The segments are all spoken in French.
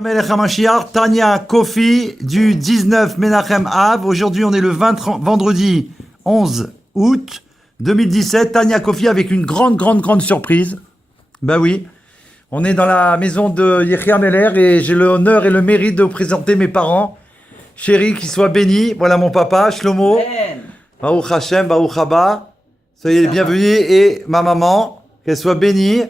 Melech HaMashiach, Tanya Kofi du 19 Menachem Av. Aujourd'hui, on est le vendredi 11 août 2017. Tanya Kofi avec une grande surprise. Bah oui, on est dans la maison de Yechia Meller et j'ai l'honneur et le mérite de vous présenter mes parents. Chérie, qu'ils soient bénis. Voilà mon papa, Shlomo. Baruch Hashem, Baruch Haba. Soyez les bienvenus. Et ma maman, qu'elle soit bénie.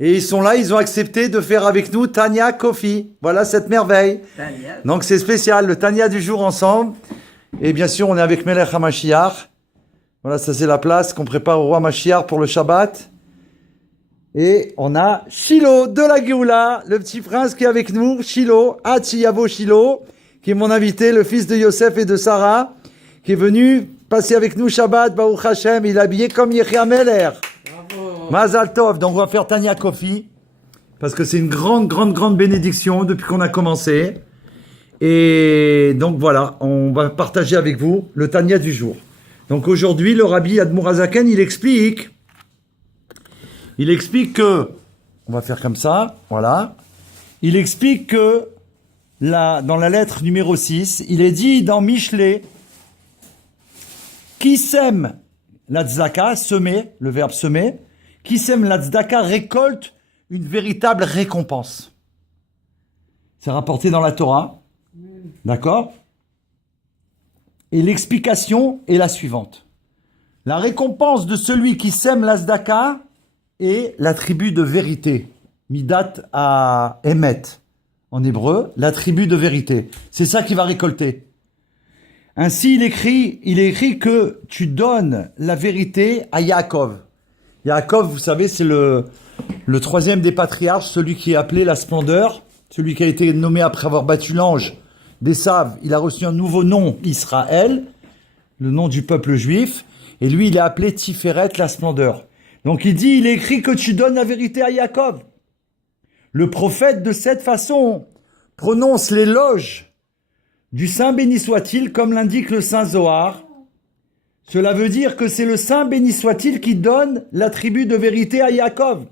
Et ils sont là, ils ont accepté de faire avec nous Tanya Kofi. Voilà cette merveille. Tanya. Donc c'est spécial, le Tanya du jour ensemble. Et bien sûr, on est avec Melech HaMashiach. Voilà, ça c'est la place qu'on prépare au roi Mashiach pour le Shabbat. Et on a Shilo de la Géoula, le petit prince qui est avec nous. Shilo, Hatziyavo Shilo, qui est mon invité, le fils de Yosef et de Sarah, qui est venu passer avec nous Shabbat, Baruch Hashem. Il est habillé comme Yechia Meller. Mazal Tov, donc on va faire Tanya Kofi, parce que c'est une grande bénédiction depuis qu'on a commencé. Et donc voilà, on va partager avec vous le Tanya du jour. Donc aujourd'hui, le Rabbi Admour Hazaken, il explique que, on va faire comme ça, voilà, il explique que dans la lettre numéro 6, il est dit dans Michelet, qui sème la tzedaka, semer, le verbe semer, qui sème la tzedaka récolte une véritable récompense. C'est rapporté dans la Torah. D'accord ? Et l'explication est la suivante. La récompense de celui qui sème la tzedaka est l'attribut de vérité. Midat à Emet. En hébreu, l'attribut de vérité. C'est ça qu'il va récolter. Ainsi, il est écrit que tu donnes la vérité à Yaakov. Yaakov, vous savez, c'est le troisième des patriarches, celui qui est appelé la splendeur, celui qui a été nommé après avoir battu l'ange d'Esav. Il a reçu un nouveau nom, Israël, le nom du peuple juif, et lui, il est appelé Tiferet, la splendeur. Donc il est écrit que tu donnes la vérité à Yaakov. Le prophète, de cette façon, prononce l'éloge du Saint béni soit-il, comme l'indique le Saint Zohar. Cela veut dire que c'est le Saint béni soit-il qui donne l'attribut de vérité à Yaakov.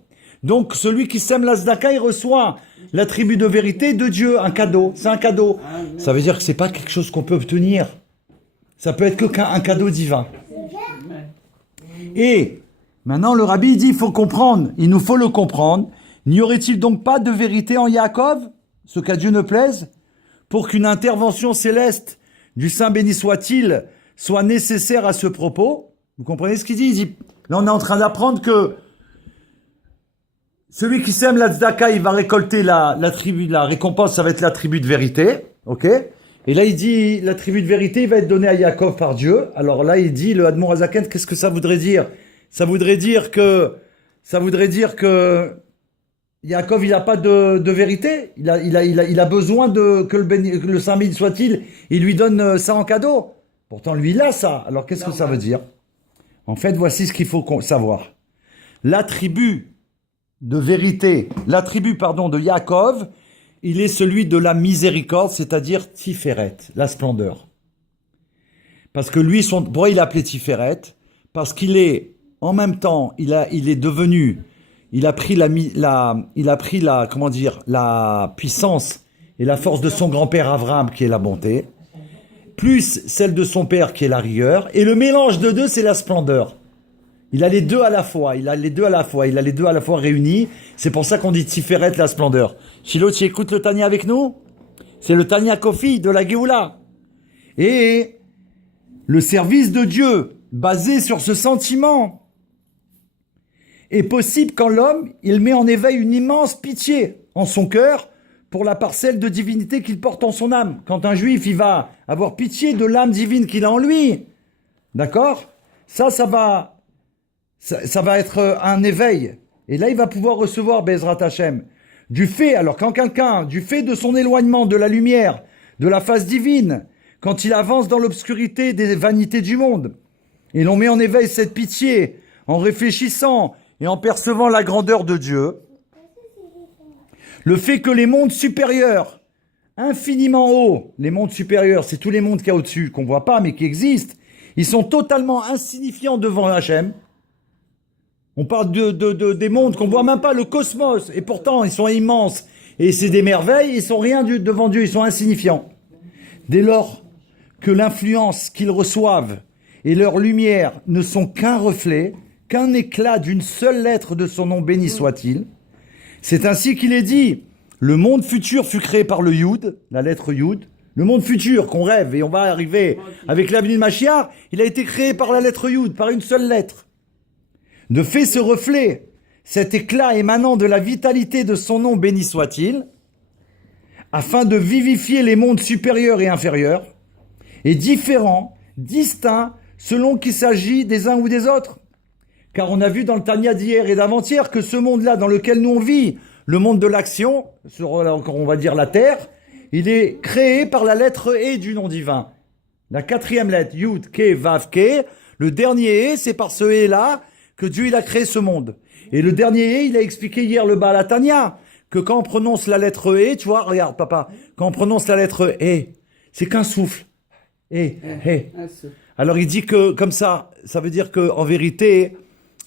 Donc celui qui sème la tzedaka, il reçoit l'attribut de vérité de Dieu, un cadeau. C'est un cadeau. Ça veut dire que c'est pas quelque chose qu'on peut obtenir. Ça peut être qu'un cadeau divin. Et maintenant le rabbi dit, il faut comprendre, il nous faut le comprendre. N'y aurait-il donc pas de vérité en Yaakov, ce qu'à Dieu ne plaise, pour qu'une intervention céleste du Saint béni soit-il soit nécessaire à ce propos? Vous comprenez ce qu'il dit? Il dit, là on est en train d'apprendre que celui qui sème la tzedaka, il va récolter la récompense, ça va être l'attribut de vérité, ok? Et là il dit, l'attribut de vérité, il va être donné à Yaakov par Dieu. Alors là il dit, le Admour Hazaken, qu'est-ce que ça voudrait dire? Ça voudrait dire que Yaakov, il n'a pas de vérité. Il a besoin que le Saint béni soit-il, il lui donne ça en cadeau. Pourtant, lui, il a ça. Alors, qu'est-ce que ça veut dire? En fait, voici ce qu'il faut savoir. L'attribut de vérité, de Yaakov, il est celui de la miséricorde, c'est-à-dire Tiferet, la splendeur. Parce que lui, pourquoi il est appelé Tiferet? Parce qu'il est, en même temps, il a pris la puissance et la force de son grand-père Abraham, qui est la bonté, plus celle de son père, qui est la rigueur, et le mélange de deux, c'est la splendeur. Il a les deux à la fois, réunis. C'est pour ça qu'on dit Tiferet, la splendeur. Shilo, tu écoutes le Tanya avec nous? C'est le Tanya Kofi de la Géoula. Et le service de Dieu, basé sur ce sentiment, est possible quand l'homme, il met en éveil une immense pitié en son cœur pour la parcelle de divinité qu'il porte en son âme. Quand un juif, il va avoir pitié de l'âme divine qu'il a en lui, d'accord? Ça va être un éveil. Et là, il va pouvoir recevoir Bezrat Hashem. Du fait de son éloignement de la lumière, de la face divine, quand il avance dans l'obscurité des vanités du monde, et l'on met en éveil cette pitié en réfléchissant et en percevant la grandeur de Dieu, le fait que les mondes supérieurs, infiniment hauts, les mondes supérieurs, c'est tous les mondes qu'il y a au-dessus, qu'on ne voit pas mais qui existent, ils sont totalement insignifiants devant Hachem. On parle des mondes qu'on ne voit même pas, le cosmos, et pourtant ils sont immenses. Et c'est des merveilles, ils sont rien devant Dieu, ils sont insignifiants. Dès lors que l'influence qu'ils reçoivent et leur lumière ne sont qu'un reflet, qu'un éclat d'une seule lettre de son nom, béni soit-il, c'est ainsi qu'il est dit, le monde futur fut créé par le Yud, la lettre Yud, le monde futur qu'on rêve et on va arriver avec l'avenue de Mashiach, il a été créé par la lettre Yud, par une seule lettre. De fait, ce reflet, cet éclat émanant de la vitalité de son nom, béni soit-il, afin de vivifier les mondes supérieurs et inférieurs, est différent, distinct, selon qu'il s'agit des uns ou des autres. Car on a vu dans le Tanya d'hier et d'avant-hier que ce monde-là dans lequel nous on vit, le monde de l'action, sur encore on va dire la terre, il est créé par la lettre E du nom divin. La quatrième lettre, Yud, Ke, Vav, Ke, le dernier E, c'est par ce E-là que Dieu il a créé ce monde. Et le dernier E, il a expliqué hier le Baal Tanya, que quand on prononce la lettre E, tu vois, regarde papa, quand on prononce la lettre E, c'est qu'un souffle. E. Alors il dit que comme ça veut dire que en vérité,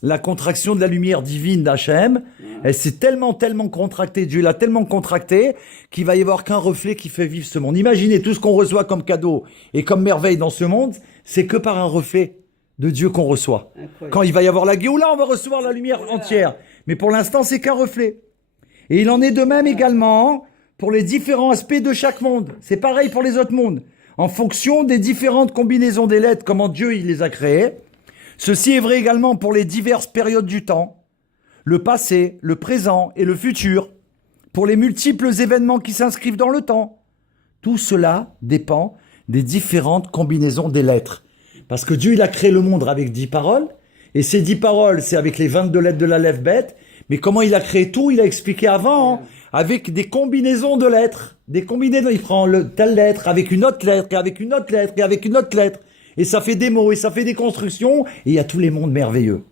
la contraction de la lumière divine d'Hachem, elle s'est tellement contractée, Dieu l'a tellement contractée, qu'il va y avoir qu'un reflet qui fait vivre ce monde. Imaginez tout ce qu'on reçoit comme cadeau et comme merveille dans ce monde, c'est que par un reflet de Dieu qu'on reçoit. Incroyable. Quand il va y avoir la Géoula, on va recevoir la lumière entière. Mais pour l'instant, c'est qu'un reflet. Et il en est de même également pour les différents aspects de chaque monde. C'est pareil pour les autres mondes. En fonction des différentes combinaisons des lettres, comment Dieu il les a créées. Ceci est vrai également pour les diverses périodes du temps, le passé, le présent et le futur, pour les multiples événements qui s'inscrivent dans le temps. Tout cela dépend des différentes combinaisons des lettres. Parce que Dieu il a créé le monde avec 10 paroles, et ces 10 paroles, c'est avec les 22 lettres de l'Aleph Bet, mais comment il a créé tout, il a expliqué avant, avec des combinaisons de lettres. Des combinaisons, il prend telle lettre, avec une autre lettre, et avec une autre lettre, et avec une autre lettre. Et ça fait des mots, et ça fait des constructions, et il y a tous les mondes merveilleux.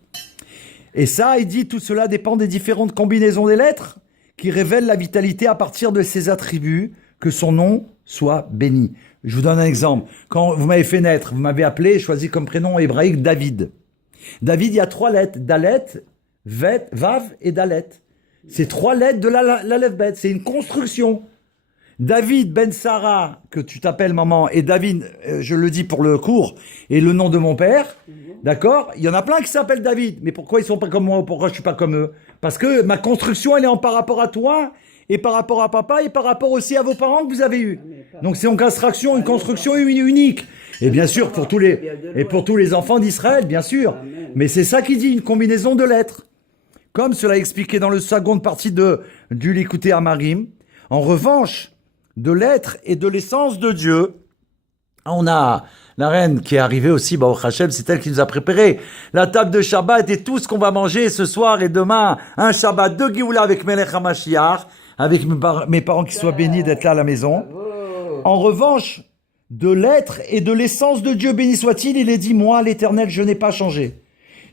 Et ça, il dit, tout cela dépend des différentes combinaisons des lettres, qui révèlent la vitalité à partir de ses attributs, que son nom soit béni. Je vous donne un exemple. Quand vous m'avez fait naître, vous m'avez appelé, choisi comme prénom hébraïque David. David, il y a 3 lettres, Dalet, Vav et Dalet. C'est 3 lettres de l'Aleph Bet, c'est une construction. David Ben Sarah, que tu t'appelles maman, et David, je le dis pour le cours, et le nom de mon père, d'accord? Il y en a plein qui s'appellent David, mais pourquoi ils sont pas comme moi, pourquoi je suis pas comme eux? Parce que ma construction, elle est par rapport à toi, et par rapport à papa, et par rapport aussi à vos parents que vous avez eus. Donc c'est une construction unique. Et bien sûr, pour tous les enfants d'Israël, bien sûr. Mais c'est ça qui dit, une combinaison de lettres. Comme cela est expliqué dans la seconde partie du Likutei Amarim. En revanche, de l'être et de l'essence de Dieu. On a la reine qui est arrivée aussi, Baruch Hashem, c'est elle qui nous a préparé la table de Shabbat et tout ce qu'on va manger ce soir et demain, un Shabbat de Géoula avec Melech HaMashiach, avec mes parents qui soient bénis d'être là à la maison. En revanche, de l'être et de l'essence de Dieu, béni soit-il, il est dit, moi, l'Éternel, je n'ai pas changé.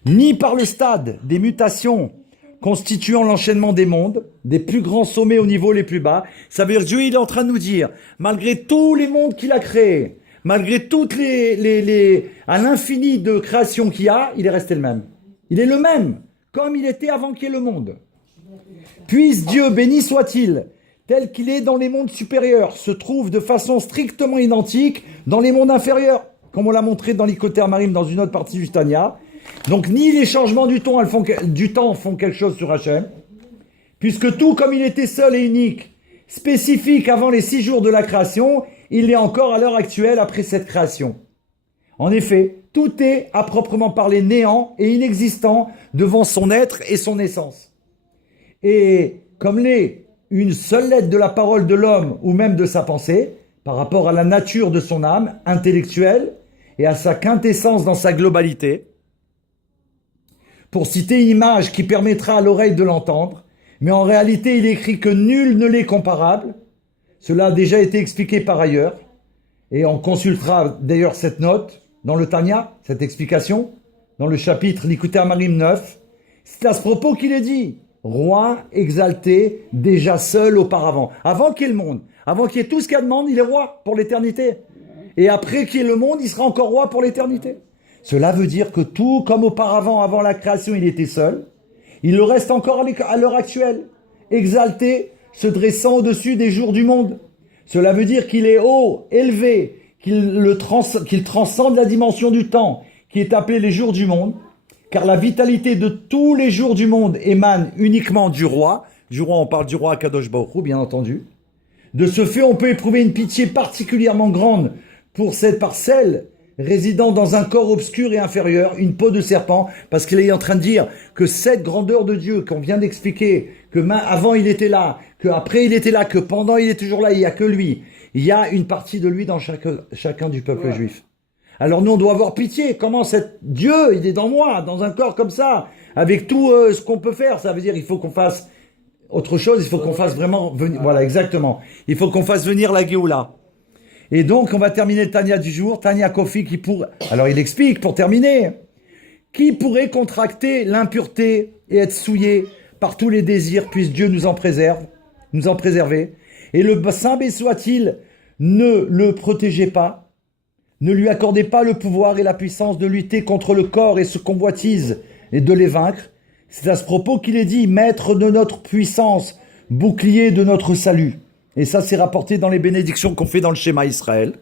Ni par le stade des mutations constituant l'enchaînement des mondes, des plus grands sommets au niveau les plus bas. Ça veut dire que Dieu il est en train de nous dire, malgré tous les mondes qu'il a créés, malgré toutes à l'infini de créations qu'il y a, il est resté le même. Il est le même, comme il était avant qu'il y ait le monde. Puisse Dieu, béni soit-il, tel qu'il est dans les mondes supérieurs, se trouve de façon strictement identique dans les mondes inférieurs, comme on l'a montré dans l'Likutei Amarim dans une autre partie du Tanya. Donc ni les changements du temps font quelque chose sur Hachem, puisque tout comme il était seul et unique, spécifique avant les 6 jours de la création, il l'est encore à l'heure actuelle après cette création. En effet, tout est à proprement parler néant et inexistant devant son être et son essence. Et comme l'est une seule lettre de la parole de l'homme ou même de sa pensée, par rapport à la nature de son âme intellectuelle et à sa quintessence dans sa globalité, pour citer une image qui permettra à l'oreille de l'entendre, mais en réalité il est écrit que nul ne l'est comparable. Cela a déjà été expliqué par ailleurs, et on consultera d'ailleurs cette note dans le Tanya, cette explication, dans le chapitre Likutei Amarim 9. C'est à ce propos qu'il est dit, roi exalté déjà seul auparavant, avant qu'il y ait le monde, avant qu'il y ait tout ce qu'il y a de monde, il est roi pour l'éternité. Et après qu'il y ait le monde, il sera encore roi pour l'éternité. Cela veut dire que tout comme auparavant, avant la création, il était seul, il le reste encore à l'heure actuelle, exalté se dressant au-dessus des jours du monde. Cela veut dire qu'il est haut, élevé, qu'il transcende la dimension du temps, qui est appelé les jours du monde, car la vitalité de tous les jours du monde émane uniquement du roi. Du roi, on parle du roi Akadosh Baruch Hu, bien entendu. De ce fait, on peut éprouver une pitié particulièrement grande pour cette parcelle résidant dans un corps obscur et inférieur, une peau de serpent, parce qu'il est en train de dire que cette grandeur de Dieu qu'on vient d'expliquer, que avant il était là, que après il était là, que pendant il est toujours là, il n'y a que lui. Il y a une partie de lui dans chacun du peuple juif. Alors nous, on doit avoir pitié. Comment Dieu, il est dans moi, dans un corps comme ça, avec tout ce qu'on peut faire. Ça veut dire il faut qu'on fasse autre chose, il faut qu'on fasse vraiment venir. Voilà, exactement. Il faut qu'on fasse venir la Géoula. Et donc, on va terminer le Tanya du jour. Tanya Kofi qui alors, il explique, pour terminer, qui pourrait contracter l'impureté et être souillé par tous les désirs, puisse Dieu nous en préserver. Et le Saint soit-il, ne le protégez pas, ne lui accordez pas le pouvoir et la puissance de lutter contre le corps et ce convoitise et de les vaincre. C'est à ce propos qu'il est dit, maître de notre puissance, bouclier de notre salut. Et ça, c'est rapporté dans les bénédictions qu'on fait dans le schéma Israël.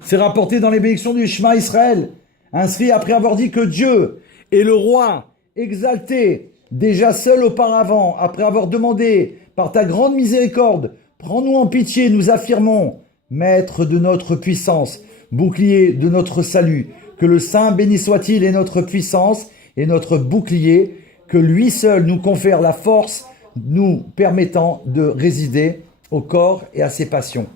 C'est rapporté dans les bénédictions du schéma Israël. Ainsi, après avoir dit que Dieu est le roi exalté, déjà seul auparavant, après avoir demandé, par ta grande miséricorde, prends-nous en pitié, nous affirmons, maître de notre puissance, bouclier de notre salut, que le Saint béni soit-il est notre puissance et notre bouclier, que lui seul nous confère la force nous permettant de résider au corps et à ses passions.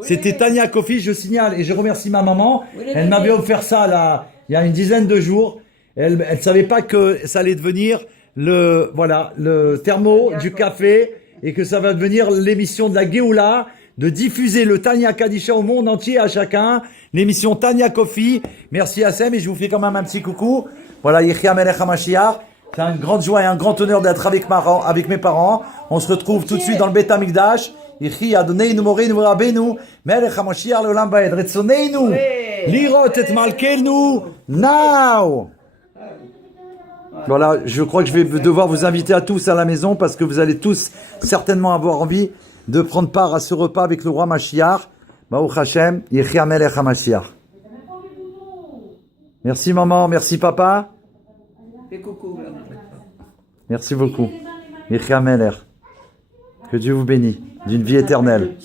C'était Tanya Kofi, je signale, et je remercie ma maman. Elle m'avait offert ça là, il y a une dizaine de jours. Elle savait pas que ça allait devenir le thermo du café et que ça va devenir l'émission de la Géoula, de diffuser le Tanya Kadisha au monde entier à chacun. L'émission Tanya Kofi. Merci Hassem et je vous fais quand même un petit coucou. Voilà, Yechia Melech HaMashiach. C'est une grande joie et un grand honneur d'être avec mes parents. On se retrouve tout de suite dans le Beth Amikdash. Yechia Adoneinu Moreinu Rabbeinu Melech HaMashiach Leolam Vaed. Retzoneinu lirot et malkeinu now. Voilà, je crois que je vais devoir vous inviter à tous à la maison parce que vous allez tous certainement avoir envie de prendre part à ce repas avec le roi Mashiach. Baruch Hashem, Yechia Melech HaMashiach. Merci maman, merci papa. Merci beaucoup. Yechia Melech. Que Dieu vous bénisse d'une vie éternelle.